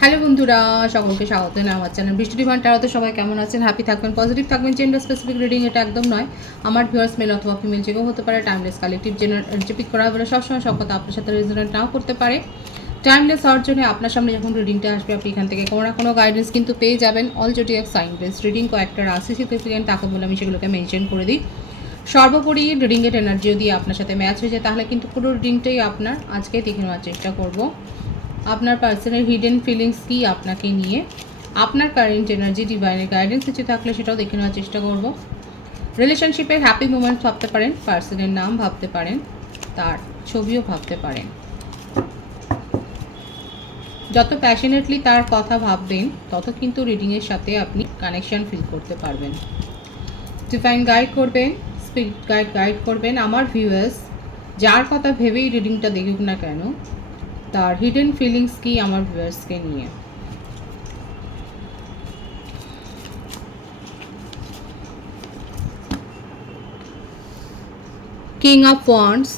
Hello বন্ধুরা, সকলকে স্বাগত জানাই আমার চ্যানেল বৃষ্টি ডিভাইন ট্যারোতে। সবাই কেমন আছেন? হ্যাপি থাকবেন, পজিটিভ থাকবেন। জেন্ডার স্পেসিফিক রিডিং এটা একদম নয়। আমার ভিউয়ার্স মেল অথবা ফিমেল যে কেউ হতে পারে। টাইমলেস কালেকটিভ জেনারেল পিক করা বলে সবসময় সব কথা আপনার সাথে রেজোনেট নাও করতে পারে। টাইমলেস হওয়ার জন্য আপনার সামনে যখন রিডিংটা আসবে, আপনি এখান থেকে কোনো না কোনো গাইডেন্স কিন্তু পেয়ে যাবেন। All zodiac sign based reading কয়েকটা রাশি সিগনিফিকেন্ট তাকে বলে আমি সেগুলোকে মেনশন করে দিই। সর্বোপরি রিডিংয়ের এনার্জি যদি আপনার সাথে ম্যাচ হয়ে যায় তাহলে কিন্তু পুরো রিডিংটাই আপনার। আজকে দেখে নেওয়ার চেষ্টা করব আপনার পার্সোনাল হিডেন ফিলিংস কী আপনাকে নিয়ে, আপনার কারেন্ট এনার্জি, ডিভাইনের গাইডেন্স কিছু থাকলে সেটাও দেখে নেওয়ার চেষ্টা করব। রিলেশনশিপের হ্যাপি মোমেন্টস ভাবতে পারেন, পার্সনের নাম ভাবতে পারেন, তার ছবিও ভাবতে পারেন। যত প্যাশনেটলি তার কথা ভাববেন তত কিন্তু রিডিংয়ের সাথে আপনি কানেকশান ফিল করতে পারবেন। ডিভাইন গাইড করবেন, স্পিরিট গাইড করবেন আমার ভিউয়ার্স যার কথা ভেবেই রিডিংটা দেখুক না কেন, তার হিডেন ফিলিংস কি আমার ভিউয়ার্সকে নিয়ে। King of wands,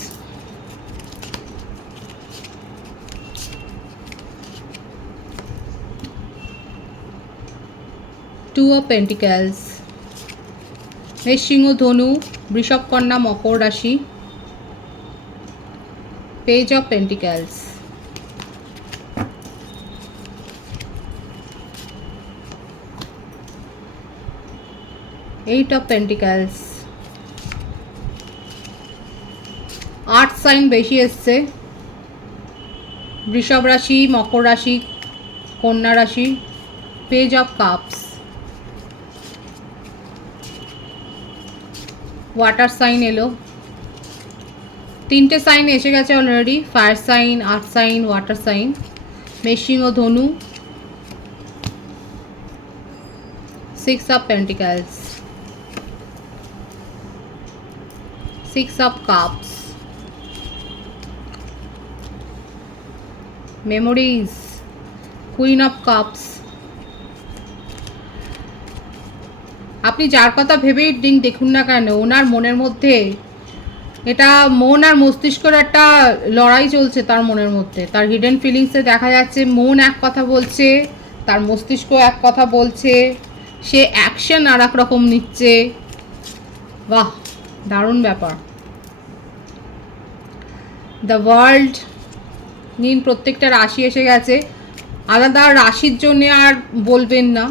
two of pentacles, মেষ, সিংহ, ধনু, বৃষভ, কন্যা, মকর রাশি, page of pentacles, eight of pentacles. Earth sign বেশি এসছে, বৃষভ রাশি, মকর রাশি, কন্যা রাশি, page of cups. Water sign এলো, তিনটে সাইন এসে গেছে already, fire sign, earth sign, water sign. মেষ, সিংহ, ধনু, six of pentacles, six of cups, memories, queen of cups. আপনি যার কথা ভেবেই রিডিং দেখুন না কেন, ওনার মনের মধ্যে এটা মন আর মস্তিষ্কের একটা লড়াই চলছে। তার মনের মধ্যে তার হিডেন ফিলিংসে দেখা যাচ্ছে মন এক কথা বলছে, তার মস্তিষ্ক এক কথা বলছে, সে অ্যাকশন আর এক রকম নিচ্ছে। বাহ, দারুণ ব্যাপার। দ্য ওয়ার্ল্ড নিন, প্রত্যেকটা রাশি এসে গেছে। আলাদা রাশির জন্যে আর বলবেন না,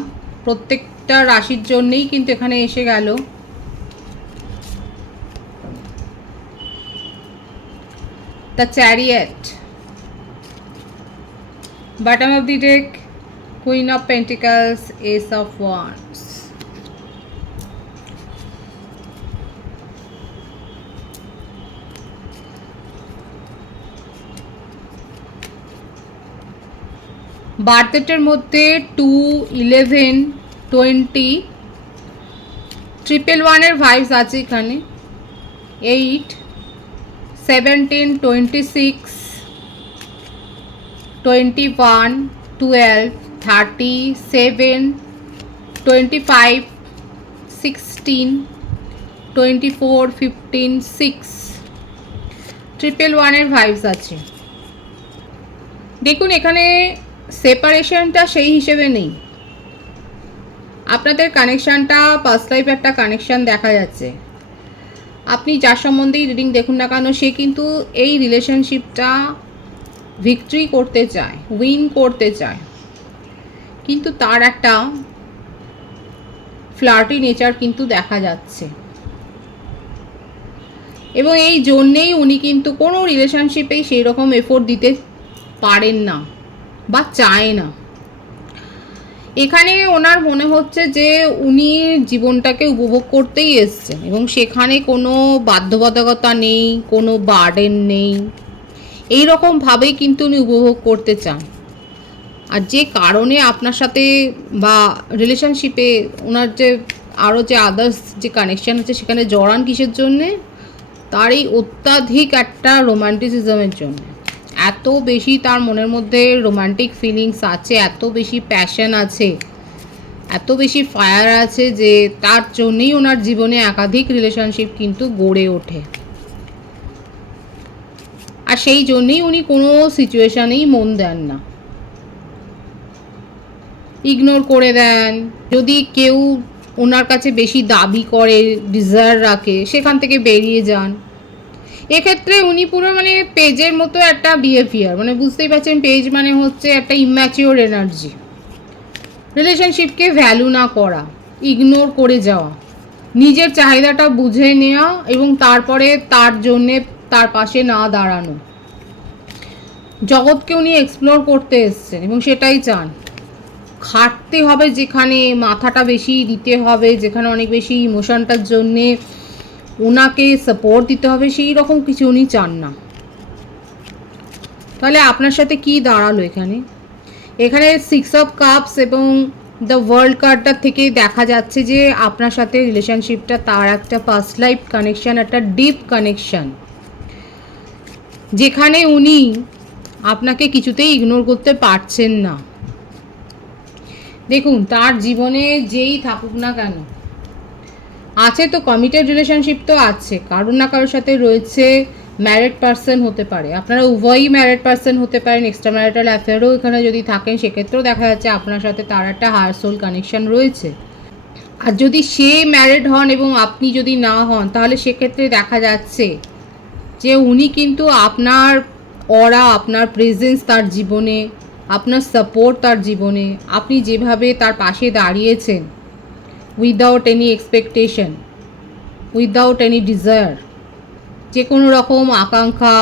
প্রত্যেকটা রাশির জন্যেই কিন্তু এখানে এসে গেল। The chariot, bottom of the deck, Queen of Pentacles, Ace of Wands. বার্থডেটের মধ্যে 2, 11, 20, 111 ভাইবস আছে এখানে। 8, 17, 26, 21, 12, 37, 25, 16, 24, 15, 6, 111 ভাইবস আছে। দেখুন এখানে সেপারেশনটা সেই হিসেবে নেই, আপনাদের কানেকশানটা পাস্ট লাইফ একটা কানেকশান দেখা যাচ্ছে। আপনি যার সম্বন্ধেই রিডিং দেখুন না কেন, সে কিন্তু এই রিলেশনশিপটা ভিক্টরি করতে চায়, উইন করতে চায়, কিন্তু তার একটা ফ্লার্টি নেচার কিন্তু দেখা যাচ্ছে। এবং এই জন্যেই উনি কিন্তু কোনো রিলেশনশিপেই সেই রকম এফোর্ট দিতে পারেন না বা চায় না। এখানে ওনার মনে হচ্ছে যে উনি জীবনটাকে উপভোগ করতেই এসছেন এবং সেখানে কোনো বাধ্যবাধকতা নেই, কোনো বার্ডেন নেই, এই রকমভাবেই কিন্তু উনি উপভোগ করতে চান। আর যে কারণে আপনার সাথে বা রিলেশনশিপে ওনার যে আরও যে আদার্স যে কানেকশান আছে সেখানে জড়ান কিসের জন্যে? তার এই অত্যাধিক একটা রোম্যান্টিসিজমের জন্য। এত বেশি তার মনের মধ্যে রোম্যান্টিক ফিলিংস আছে, এত বেশি প্যাশন আছে, এত বেশি ফায়ার আছে যে তার জন্যই ওনার জীবনে একাধিক রিলেশনশিপ কিন্তু গড়ে ওঠে। আর সেই জন্যই উনি কোনো সিচুয়েশানেই মন দেন না। ইগনোর করে দেন। যদি কেউ ওনার কাছে বেশি দাবি করে, ডিজায়ার রাখে, সেখান থেকে বেরিয়ে যান। এক্ষেত্রে উনি পুরো মানে পেজের মতো একটা বিহেভিয়ার, মানে বুঝতেই পারছেন পেজ মানে হচ্ছে একটা ইম্যাচিওর এনার্জি। রিলেশনশিপকে ভ্যালু না করা, ইগনোর করে যাওয়া, নিজের চাহিদাটা বুঝে নেওয়া এবং তারপরে তার জন্যে তার পাশে না দাঁড়ানো। জগৎকে উনি এক্সপ্লোর করতে এসছেন এবং সেটাই চান। খাটতে হবে যেখানে, মাথাটা বেশি দিতে হবে যেখানে, অনেক বেশি ইমোশনটার জন্যে ওনাকে সাপোর্ট দিতে হবে, সেই রকম কিছু উনি চান না। তাহলে আপনার সাথে কি দাঁড়ালো এখানে? এখানে 6 অফ কাপস এবং দ্য ওয়ার্ল্ড কার্ডটার থেকে দেখা যাচ্ছে যে আপনার সাথে রিলেশনশিপটা তার একটা ফার্স্ট লাইফ কানেকশান, একটা ডিপ কানেকশান, যেখানে উনি আপনাকে কিছুতেই ইগনোর করতে পারছেন না। দেখুন, তার জীবনে যেই থাকুক না কেন, আছে তো কমিটেড রিলেশনশিপ তো আছে, কারোর না কারোর সাথে রয়েছে, ম্যারিড পারসন হতে পারে, আপনারা উভয়ই ম্যারিড পারসন হতে পারেন, এক্সট্রা ম্যারিটাল অ্যাফেয়ারও এখানে যদি থাকেন সেক্ষেত্রেও দেখা যাচ্ছে আপনার সাথে তার একটা হায়ার সোল কানেকশন রয়েছে। আর যদি সে ম্যারিড হন এবং আপনি যদি না হন, তাহলে সেক্ষেত্রে দেখা যাচ্ছে যে উনি কিন্তু আপনার অরা, আপনার প্রেজেন্স তার জীবনে, আপনার সাপোর্ট তার জীবনে, আপনি যেভাবে তার পাশে দাঁড়িয়েছেন without any expectation, without any desire, যে কোনো রকম আকাঙ্ক্ষা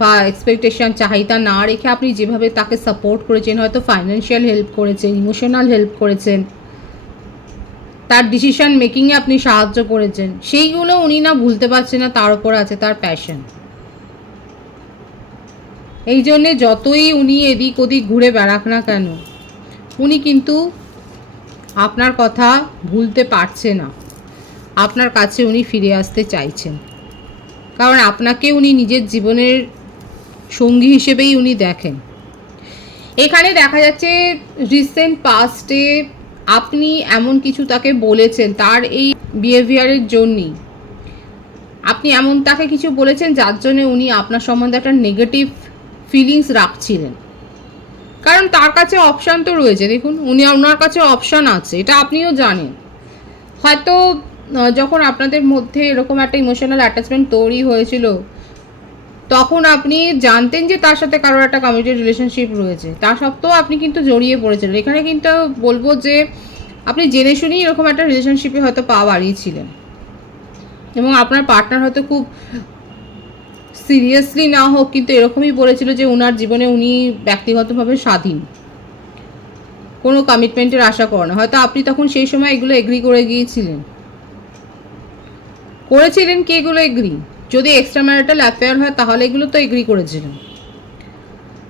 বা এক্সপেকটেশন, চাহিদা না রেখে আপনি যেভাবে তাকে সাপোর্ট করেছেন, হয়তো ফাইন্যান্সিয়াল হেল্প করেছেন, ইমোশনাল হেল্প করেছেন, তার ডিসিশন মেকিংয়ে আপনি সাহায্য করেছেন, সেইগুলো উনি না ভুলতে পারছেন না, তার উপর আছে তার প্যাশন। এই জন্যে যতই উনি এদিক ওদিক ঘুরে বেড়াক না কেন, উনি কিন্তু আপনার কথা ভুলতে পারছে না, আপনার কাছে উনি ফিরে আসতে চাইছেন, কারণ আপনাকে উনি নিজের জীবনের সঙ্গী হিসেবেই উনি দেখেন। এখানে দেখা যাচ্ছে রিসেন্ট পাস্টে আপনি এমন কিছু তাকে বলেছেন, তার এই বিহেভিয়ারের জন্যই আপনি এমন তাকে কিছু বলেছেন যার জন্য উনি আপনার সম্বন্ধে একটা নেগেটিভ ফিলিংস রাখছিলেন। কারণ তার কাছে অপশান তো রয়েছে, দেখুন ওনার কাছে অপশান আছে, এটা আপনিও জানেন। হয়তো যখন আপনাদের মধ্যে এরকম একটা ইমোশনাল অ্যাটাচমেন্ট তৈরি হয়েছিল, তখন আপনি জানতেন যে তার সাথে কারোর একটা কমিটেড রিলেশনশিপ রয়েছে, তা সত্ত্বেও আপনি কিন্তু জড়িয়ে পড়েছিলেন। এখানে কিন্তু বলবো যে আপনি জেনে শুনেই এরকম একটা রিলেশনশিপে হয়তো পা বাড়িয়েছিলেন এবং আপনার পার্টনার হয়তো খুব সিরিয়াসলি না হোক কিন্তু এরকমই বলেছিল যে ওনার জীবনে উনি ব্যক্তিগতভাবে স্বাধীন, কোনো কমিটমেন্টের আশা করে না। হয়তো আপনি তখন সেই সময় এগুলো এগ্রি করে গিয়েছিলেন। করেছিলেন কি এগুলো এগ্রি? যদি এক্সট্রা ম্যারিটাল অ্যাফেয়ার হয় তাহলে এগুলো তো এগ্রি করেছিলেন।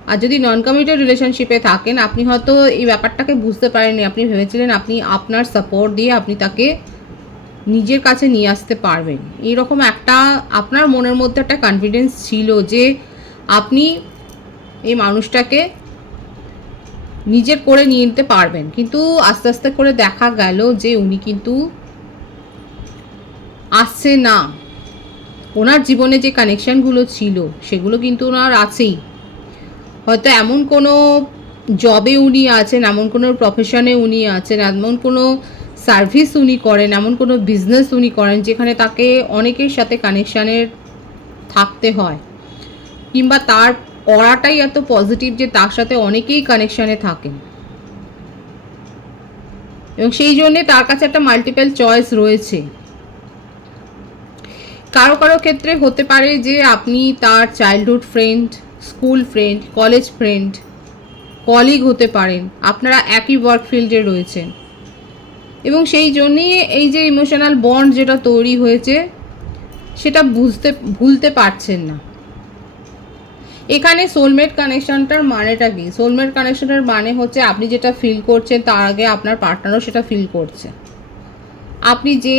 আর যদি নন কমিটেড রিলেশনশিপে থাকেন, আপনি হয়তো এই ব্যাপারটাকে বুঝতে পারেননি, আপনি ভেবেছিলেন আপনি আপনার সাপোর্ট দিয়ে আপনি তাকে নিজের কাছে নিয়ে আসতে পারবেন, এইরকম একটা আপনার মনের মধ্যে একটা কনফিডেন্স ছিল যে আপনি এই মানুষটাকে নিজের করে নিয়ে নিতে পারবেন। কিন্তু আস্তে আস্তে করে দেখা গেল যে উনি কিন্তু আসছে না, ওনার জীবনে যে কানেকশানগুলো ছিল সেগুলো কিন্তু ওনার আছেই। হয়তো এমন কোনো জবে উনি আছেন, এমন কোনো প্রফেশনে উনি আছেন, এমন কোনো সার্ভিস উনি করেন, এমন কোনো বিজনেস উনি করেন যেখানে তাকে অনেকের সাথে কানেকশানের থাকতে হয়, কিংবা তার অরাটাই এত পজিটিভ যে তার সাথে অনেকেই কানেকশানে থাকেন এবং সেই জন্যে তার কাছে একটা মাল্টিপল চয়েস রয়েছে। কারো কারো ক্ষেত্রে হতে পারে যে আপনি তার childhood friend, school friend, college friend, colleague হতে পারেন, আপনারা একই ওয়ার্ক ফিল্ডে রয়েছেন এবং সেই জন্যই এই যে ইমোশনাল বন্ড যেটা তৈরি হয়েছে সেটা ভুলতে পারছেন না। এখানে সোলমেট কানেকশনটার মানেটা কি? সোলমেট কানেকশনের মানে হচ্ছে আপনি যেটা ফিল করছেন তার আগে আপনার পার্টনারও সেটা ফিল করছে। আপনি যে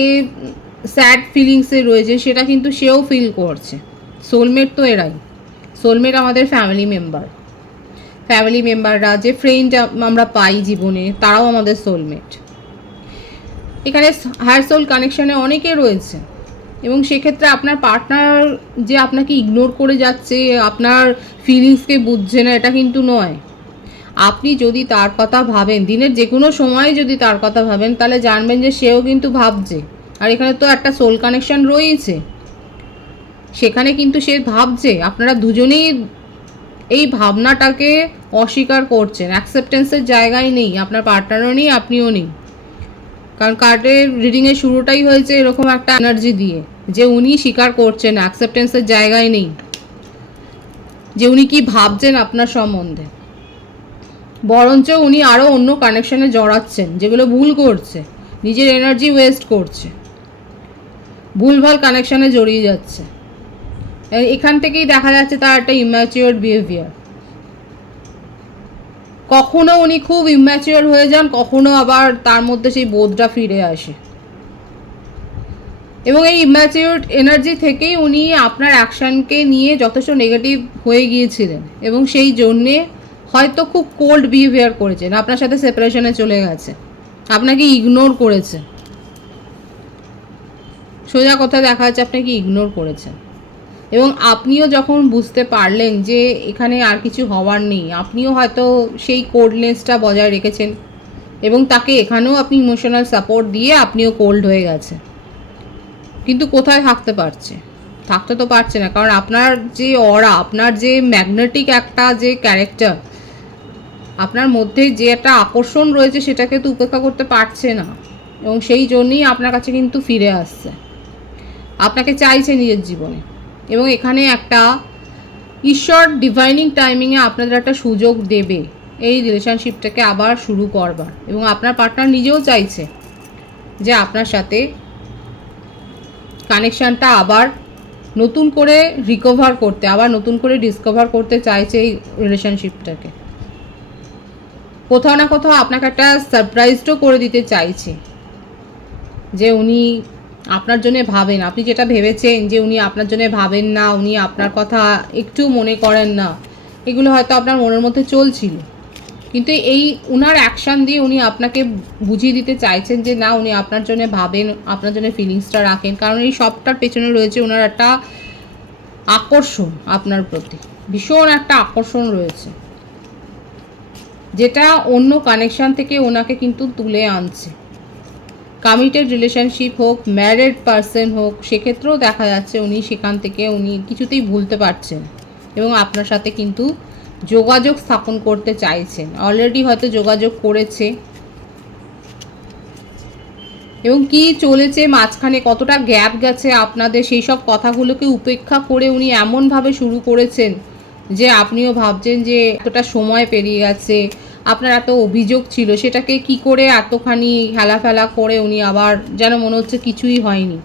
স্যাড ফিলিংসে রয়েছে সেটা কিন্তু সেও ফিল করছে। সোলমেট তো এরাই, সোলমেট আমাদের ফ্যামিলি মেম্বাররা, যে ফ্রেন্ড আমরা পাই জীবনে, তারাও আমাদের সোলমেট। এখানে হায়ার সোল কানেকশনে অনেকে রয়েছে এবং সেক্ষেত্রে আপনার পার্টনার যে আপনাকে ইগনোর করে যাচ্ছে, আপনার ফিলিংসকে বুঝছে না, এটা কিন্তু নয়। আপনি যদি তার কথা ভাবেন, দিনের যে কোনো সময় যদি তার কথা ভাবেন, তাহলে জানবেন যে সেও কিন্তু ভাবছে। আর এখানে তো একটা সোল কানেকশন রয়েছে, সেখানে কিন্তু সে ভাবছে। আপনারা দুজনেই এই ভাবনাটাকে অস্বীকার করছেন, অ্যাকসেপ্টেন্সের জায়গায় নেই, আপনার পার্টনারও নেই, আপনিও নেই। কারণ কার্ডের রিডিংয়ের শুরুটাই হয়েছে এরকম একটা এনার্জি দিয়ে, যে উনি স্বীকার করছেন, অ্যাকসেপ্টেন্সের জায়গায় নেই, যে উনি কি ভাবছেন আপনার সম্বন্ধে। বরঞ্চ উনি আরও অন্য কানেকশনে জড়াচ্ছেন, যেগুলো ভুল করছে, নিজের এনার্জি ওয়েস্ট করছে, ভুলভাল কানেকশনে জড়িয়ে যাচ্ছে। এখান থেকেই দেখা যাচ্ছে তার একটা ইম্যাচিওর বিহেভিয়ার। কখনো উনি খুব ইম্যাচিওর হয়ে যান, কখনো আবার তার মধ্যে সেই বোধটা ফিরে আসে। এবং এই ইম্যাচিওর এনার্জি থেকেই উনি আপনার অ্যাকশানকে নিয়ে যথেষ্ট নেগেটিভ হয়ে গিয়েছিলেন, এবং সেই জন্যে হয়তো খুব কোল্ড বিহেভিয়ার করেছেন, আপনার সাথে সেপারেশনে চলে গেছে, আপনাকে ইগনোর করেছে। সোজা কথা দেখা যাচ্ছে আপনাকে ইগনোর করেছেন। এবং আপনিও যখন বুঝতে পারলেন যে এখানে আর কিছু হওয়ার নেই, আপনিও হয়তো সেই কোল্ডনেসটা বজায় রেখেছেন, এবং তাকে এখানেও আপনি ইমোশনাল সাপোর্ট দিয়ে আপনিও কোল্ড হয়ে গেছে। কিন্তু কোথায় থাকতে পারছে? থাকতে তো পারছে না, কারণ আপনার যে অরা, আপনার যে ম্যাগনেটিক একটা যে ক্যারেক্টার, আপনার মধ্যে যে একটা আকর্ষণ রয়েছে, সেটাকে তো উপেক্ষা করতে পারছে না, এবং সেই জন্যই আপনার কাছে কিন্তু ফিরে আসছে, আপনাকে চাইছে নিজের জীবনে। এবং এখানে একটা ঈশ্বর ডিভাইনিং টাইমিংয়ে আপনাদের একটা সুযোগ দেবে এই রিলেশনশিপটাকে আবার শুরু করবার, এবং আপনার পার্টনার নিজেও চাইছে যে আপনার সাথে কানেকশানটা আবার নতুন করে রিকভার করতে, আবার নতুন করে ডিসকভার করতে চাইছে এই রিলেশনশিপটাকে। কোথাও না কোথাও আপনাকে একটা সারপ্রাইজও করে দিতে চাইছে, যে উনি আপনার জন্য ভাবেন। আপনি যেটা ভেবেছেন যে উনি আপনার জন্য ভাবেন না, উনি আপনার কথা একটু মনে করেন না, এগুলো হয়তো আপনার মনের মধ্যে চলছিল, কিন্তু এই উনার অ্যাকশান দিয়ে উনি আপনাকে বুঝিয়ে দিতে চাইছেন যে না, উনি আপনার জন্য ভাবেন, আপনার জন্য ফিলিংসটা রাখেন। কারণ এই সবটার পেছনে রয়েছে ওনার একটা আকর্ষণ, আপনার প্রতি ভীষণ একটা আকর্ষণ রয়েছে, যেটা অন্য কানেকশান থেকে ওনাকে কিন্তু তুলে আনছে। কমিটেড রিলেশনশিপ হোক, ম্যারিড পারসন হোক, সেক্ষেত্রেও দেখা যাচ্ছে উনি সেখান থেকে উনি কিছুতেই ভুলতে পারছেন, এবং আপনার সাথে কিন্তু যোগাযোগ স্থাপন করতে চাইছেন। অলরেডি হয়তো যোগাযোগ করেছে, এবং কি চলেছে মাঝখানে, কতটা গ্যাপ গেছে আপনাদের, সেই সব কথাগুলোকে উপেক্ষা করে উনি এমনভাবে শুরু করেছেন যে আপনিও ভাবছেন যে এতটা সময় পেরিয়ে গেছে, আপনার এত অভিযোগ ছিল, সেটাকে কি করে এতখানি হেলাফেলা করে উনি আবার যেন মনে হচ্ছে কিছুই হয়নি,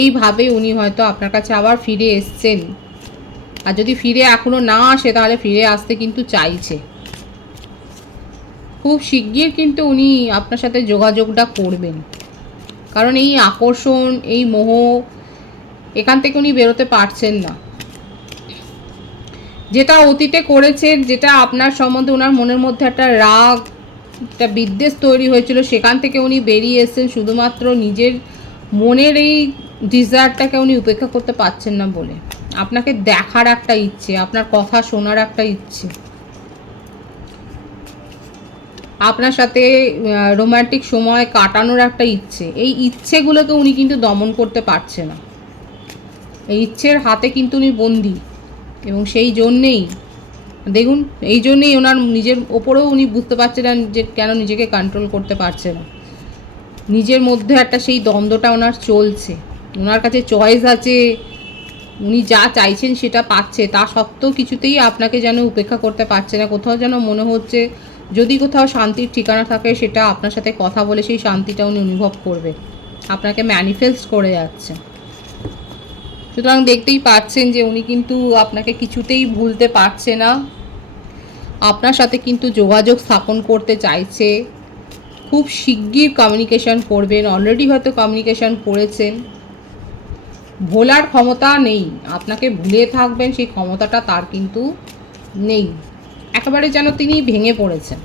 এইভাবে উনি হয়তো আপনার কাছে আবার ফিরে এসছেন। আর যদি ফিরে এখনও না আসে, তাহলে ফিরে আসতে কিন্তু চাইছে। খুব শিগগির কিন্তু উনি আপনার সাথে যোগাযোগটা করবেন, কারণ এই আকর্ষণ, এই মোহ, এখান থেকে উনি বেরোতে পারছেন না। যেটা অতীতে করেছেন, যেটা আপনার সম্বন্ধে ওনার মনের মধ্যে একটা রাগ, একটা বিদ্বেষ তৈরি হয়েছিল, সেখান থেকে উনি বেরিয়ে এসেছেন শুধুমাত্র নিজের মনের এই ডিজায়ারটাকে উনি উপেক্ষা করতে পারছেন না বলে। আপনাকে দেখার একটা ইচ্ছে, আপনার কথা শোনার একটা ইচ্ছে, আপনার সাথে রোম্যান্টিক সময় কাটানোর একটা ইচ্ছে, এই ইচ্ছেগুলোকে উনি কিন্তু দমন করতে পারছে না। এই ইচ্ছের হাতে কিন্তু উনি বন্দী, এবং সেই জন্যেই দেখুন, এই জন্যেই ওনার নিজের ওপরেও উনি বুঝতে পারছেন যে কেন নিজেকে কন্ট্রোল করতে পারছে না। নিজের মধ্যে একটা সেই দ্বন্দ্বটা ওনার চলছে, ওনার কাছে চয়েস আছে, উনি যা চাইছেন সেটা পাচ্ছে, তা সত্ত্বেও কিছুতেই আপনাকে যেন উপেক্ষা করতে পারছে না। কোথাও যেন মনে হচ্ছে যদি কোথাও শান্তির ঠিকানা থাকে, সেটা আপনার সাথে কথা বলে সেই শান্তিটা উনি অনুভব করবে, আপনাকে ম্যানিফেস্ট করে যাচ্ছে। সুতরাং দেখতেই পাচ্ছেন যে উনি কিন্তু আপনাকে কিছুতেই ভুলতে পারছে না, আপনার সাথে কিন্তু যোগাযোগ স্থাপন করতে চাইছে, খুব শিগগির কমিউনিকেশন করবেন, অলরেডি হয়তো কমিউনিকেশন করেছেন। ভোলার ক্ষমতা নেই, আপনাকে ভুলে থাকবেন সেই ক্ষমতাটা তার কিন্তু নেই, একেবারে যেন তিনি ভেঙে পড়েছেন।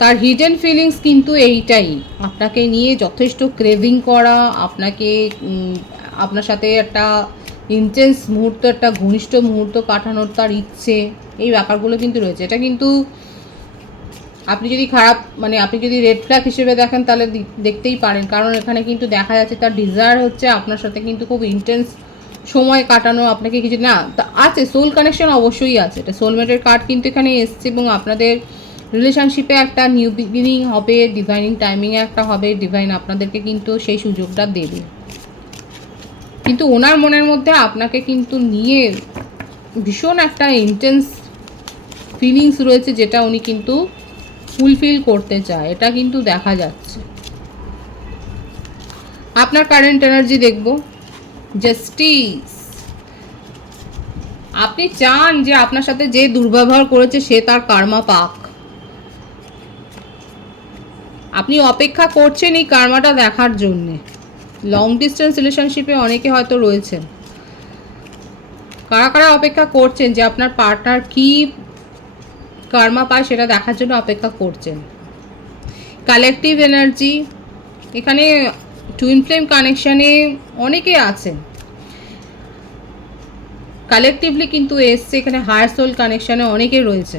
তার হিডেন ফিলিংস কিন্তু এইটাই, আপনাকে নিয়ে যথেষ্ট ক্রেভিং করা, আপনাকে আপনার সাথে একটা ইন্টেন্স মুহূর্ত, একটা ঘনিষ্ঠ মুহূর্ত কাটানোর তার ইচ্ছে, এই ব্যাপারগুলো কিন্তু রয়েছে। এটা কিন্তু আপনি যদি খারাপ মানে আপনি যদি রেড ফ্ল্যাগ হিসেবে দেখেন তাহলে দেখতেই পারেন, কারণ এখানে কিন্তু দেখা যাচ্ছে তার ডিজায়ার হচ্ছে আপনার সাথে কিন্তু খুব ইন্টেন্স সময় কাটানো, আপনাকে কিছু না আছে, সোল কানেকশন অবশ্যই আছে, এটা সোলমেটের কার্ড কিন্তু এখানে এসছে, এবং আপনাদের রিলেশনশিপে একটা নিউ বিগিনিং হবে, ডিভাইনিং টাইমিংয়ে একটা হবে, ডিভাইন আপনাদেরকে কিন্তু সেই সুযোগটা দেবে। কিন্তু ওনার মনের মধ্যে আপনাকে কিন্তু নিয়ে ভীষণ একটা ইন্টেন্স ফিলিংস রয়েছে, যেটা উনি কিন্তু ফুলফিল করতে চায়, এটা কিন্তু দেখা যাচ্ছে। আপনার কারেন্ট এনার্জি দেখব, জাস্টিস। আপনি চান যে আপনার সাথে যে দুর্ব্যবহার করেছে সে তার কার্মা পাক। আপনি অপেক্ষা করছেন এই কার্মাটা দেখার জন্যে। লং ডিস্টেন্স রিলেশনশিপে অনেকে হয়তো রয়েছেন, কারা কারা অপেক্ষা করছেন যে আপনার পার্টনার কি কার্মা পায় সেটা দেখার জন্য অপেক্ষা করছেন। কালেকটিভ এনার্জি, এখানে টুইন ফ্লেম কানেকশানে অনেকে আছেন, কালেকটিভলি কিন্তু এসছে এখানে। হায়ার সোল কানেকশানে অনেকে রয়েছে,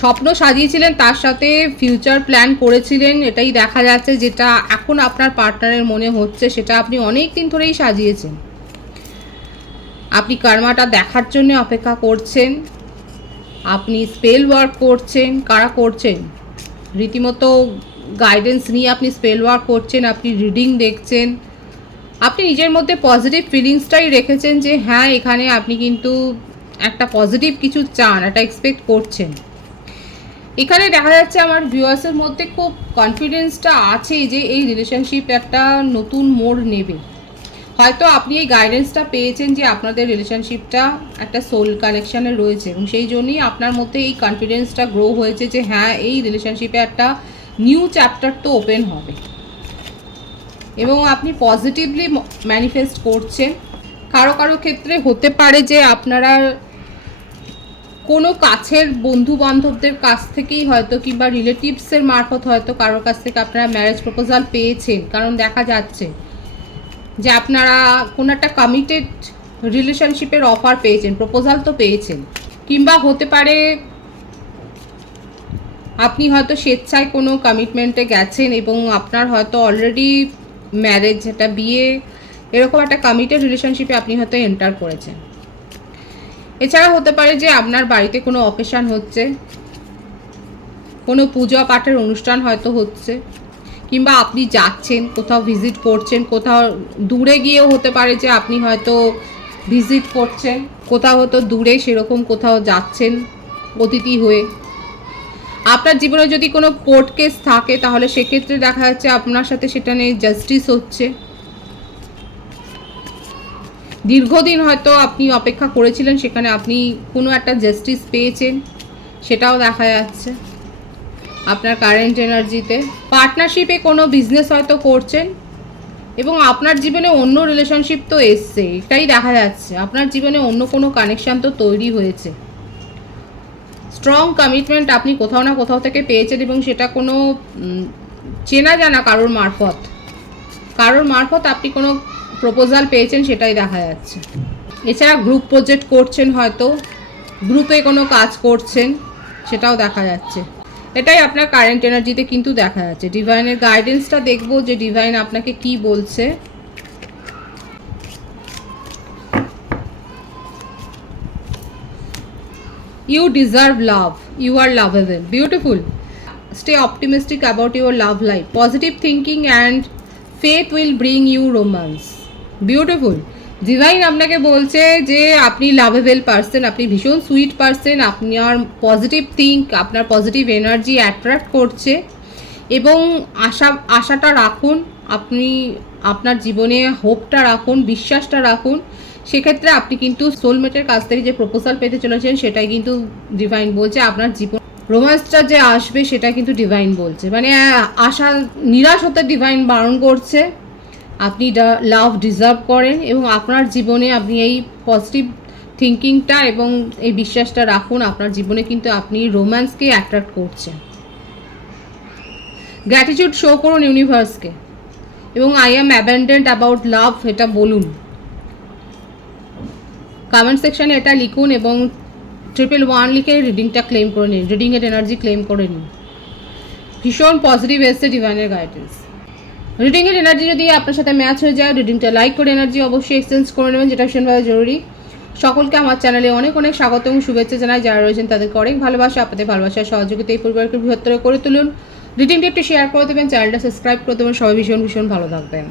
স্বপ্ন সাজিয়েছিলেন, তার সাথে ফিউচার প্ল্যান করেছিলেন, এটাই দেখা যাচ্ছে। যেটা এখন আপনার পার্টনারের মনে হচ্ছে সেটা আপনি অনেক দিন ধরেই সাজিয়েছেন। আপনি কার্মাটা দেখার জন্য অপেক্ষা করছেন, আপনি স্পেল ওয়ার্ক করছেন। কারা করছেন? রীতিমতো গাইডেন্স নিয়ে আপনি স্পেল ওয়ার্ক করছেন, আপনি রিডিং দেখছেন, আপনি নিজের মধ্যে পজিটিভ ফিলিংসটাই রেখেছেন যে হ্যাঁ এখানে আপনি কিন্তু একটা পজিটিভ কিছু চান, একটা এক্সপেক্ট করছেন। এখানে দেখা যাচ্ছে আমার ভিউয়ার্সের মধ্যে খুব কনফিডেন্সটা আছে যে এই রিলেশনশিপ একটা নতুন মোড় নেবে। হয়তো আপনি এই গাইডেন্সটা পেয়েছেন যে আপনাদের রিলেশনশিপটা একটা সোল কানেকশানে রয়েছে, এবং সেই জন্যই আপনার মধ্যে এই কনফিডেন্সটা গ্রো হয়েছে যে হ্যাঁ এই রিলেশনশিপে একটা নিউ চ্যাপ্টার তো ওপেন হবে, এবং আপনি পজিটিভলি ম্যানিফেস্ট করছেন। কারো কারো ক্ষেত্রে হতে পারে যে আপনারা কোনো কাছের বন্ধু বান্ধবদের কাছ থেকেই হয়তো কিংবা রিলেটিভসের মারফত হয়তো কারোর কাছ থেকে আপনারা ম্যারেজ প্রপোজাল পেয়েছেন, কারণ দেখা যাচ্ছে যে আপনারা কোনো একটা কমিটেড রিলেশনশিপের অফার পেয়েছেন, প্রপোজাল তো পেয়েছেন। কিংবা হতে পারে আপনি হয়তো স্বেচ্ছায় কোনো কমিটমেন্টে গেছেন এবং আপনার হয়তো অলরেডি ম্যারেজ, একটা বিয়ে, এরকম একটা কমিটেড রিলেশনশিপে আপনি হয়তো এন্টার করেছেন। এছাড়া হতে পারে যে আপনার বাড়িতে কোনো অকেশন হচ্ছে, কোনো পূজা পাঠের অনুষ্ঠান হয়তো হচ্ছে, কিংবা আপনি যাচ্ছেন কোথাও ভিজিট করছেন, কোথাও দূরে গিয়েও হতে পারে যে আপনি হয়তো ভিজিট করছেন, কোথাও হয়তো দূরে সেরকম কোথাও যাচ্ছেন অতিথি হয়ে। আপনার জীবনে যদি কোনো কোর্ট কেস থাকে তাহলে সেক্ষেত্রে দেখা যাচ্ছে আপনার সাথে সেটা নিয়ে জাস্টিস হচ্ছে। দীর্ঘদিন হয়তো আপনি অপেক্ষা করেছিলেন, সেখানে আপনি কোনো একটা জাস্টিস পেয়েছেন, সেটাও দেখা যাচ্ছে আপনার কারেন্ট এনার্জিতে। পার্টনারশিপে কোনো বিজনেস হয়তো করছেন, এবং আপনার জীবনে অন্য রিলেশনশিপ তো এসছে, এটাই দেখা যাচ্ছে। আপনার জীবনে অন্য কোনো কানেকশান তো তৈরি হয়েছে, স্ট্রং কমিটমেন্ট আপনি কোথাও না কোথাও থেকে পেয়েছেন, এবং সেটা কোনো চেনা জানা কারোর মারফত আপনি কোনো প্রপোজাল পেয়েছেন, সেটাই দেখা যাচ্ছে। এছাড়া গ্রুপ প্রজেক্ট করছেন, হয়তো গ্রুপে কোনো কাজ করছেন, সেটাও দেখা যাচ্ছে। এটাই আপনার কারেন্ট এনার্জিতে কিন্তু দেখা যাচ্ছে। ডিভাইনের গাইডেন্সটা দেখবো যে ডিভাইন আপনাকে কি বলছে। You deserve love. You are lovable. Beautiful. Stay optimistic about your love life. Positive thinking and faith will bring you romance. Beautiful. Divine আপনাকে বলছে যে আপনি লাভেবল পারসন, আপনি ভীষণ সুইট পারসন, আপনার পজিটিভ থিঙ্ক, আপনার পজিটিভ এনার্জি অ্যাট্রাক্ট করছে, এবং আশাটা রাখুন, আপনি আপনার জীবনে হোপটা রাখুন, বিশ্বাসটা রাখুন। সেক্ষেত্রে আপনি কিন্তু সোলমেটের কাছ থেকে যে প্রপোজাল পেতে চলেছেন সেটাই কিন্তু ডিভাইন বলছে। আপনার জীবন রোম্যান্সটা যে আসবে সেটা কিন্তু ডিভাইন বলছে, মানে আশা নিরাশ হতে ডিভাইন বারণ করছে। আপনি লাভ ডিজার্ভ করেন, এবং আপনার জীবনে আপনি এই পজিটিভ থিঙ্কিংটা এবং এই বিশ্বাসটা রাখুন, আপনার জীবনে কিন্তু আপনি রোম্যান্সকে অ্যাট্রাক্ট করছেন। গ্র্যাটিটিউড শো করুন ইউনিভার্সকে, এবং আই অ্যাম অ্যাবেন্ডেন্ট অ্যাবাউট লাভ এটা বলুন। কমেন্ট সেকশানে এটা লিখুন এবং 111 লিখে রিডিংটা ক্লেম করে নিন, রিডিংয়ের এনার্জি ক্লেম করে নিন। ভীষণ পজিটিভ এসছে ডিভাইনের গাইডেন্স। রিডিংয়ের এনার্জি যদি আপনার সাথে ম্যাচ হয়ে যায়, রিডিংটা লাইক করে এনার্জি অবশ্যই এক্সচেঞ্জ করে নেবেন, যেটা ভীষণভাবে জরুরি। সকলকে আমার চ্যানেলে অনেক অনেক স্বাগত এবং শুভেচ্ছা জানাই। যারা রয়েছেন তাদেরকে অনেক ভালোবাসা, আপনাদের ভালোবাসার সহযোগিতা এই পরিবারকে বৃহত্তর করে তুলুন। রিডিংটি একটু শেয়ার করে দেবেন, চ্যানেলটা সাবস্ক্রাইব করে দেবেন। সবাই ভীষণ ভীষণ ভালো থাকবেন।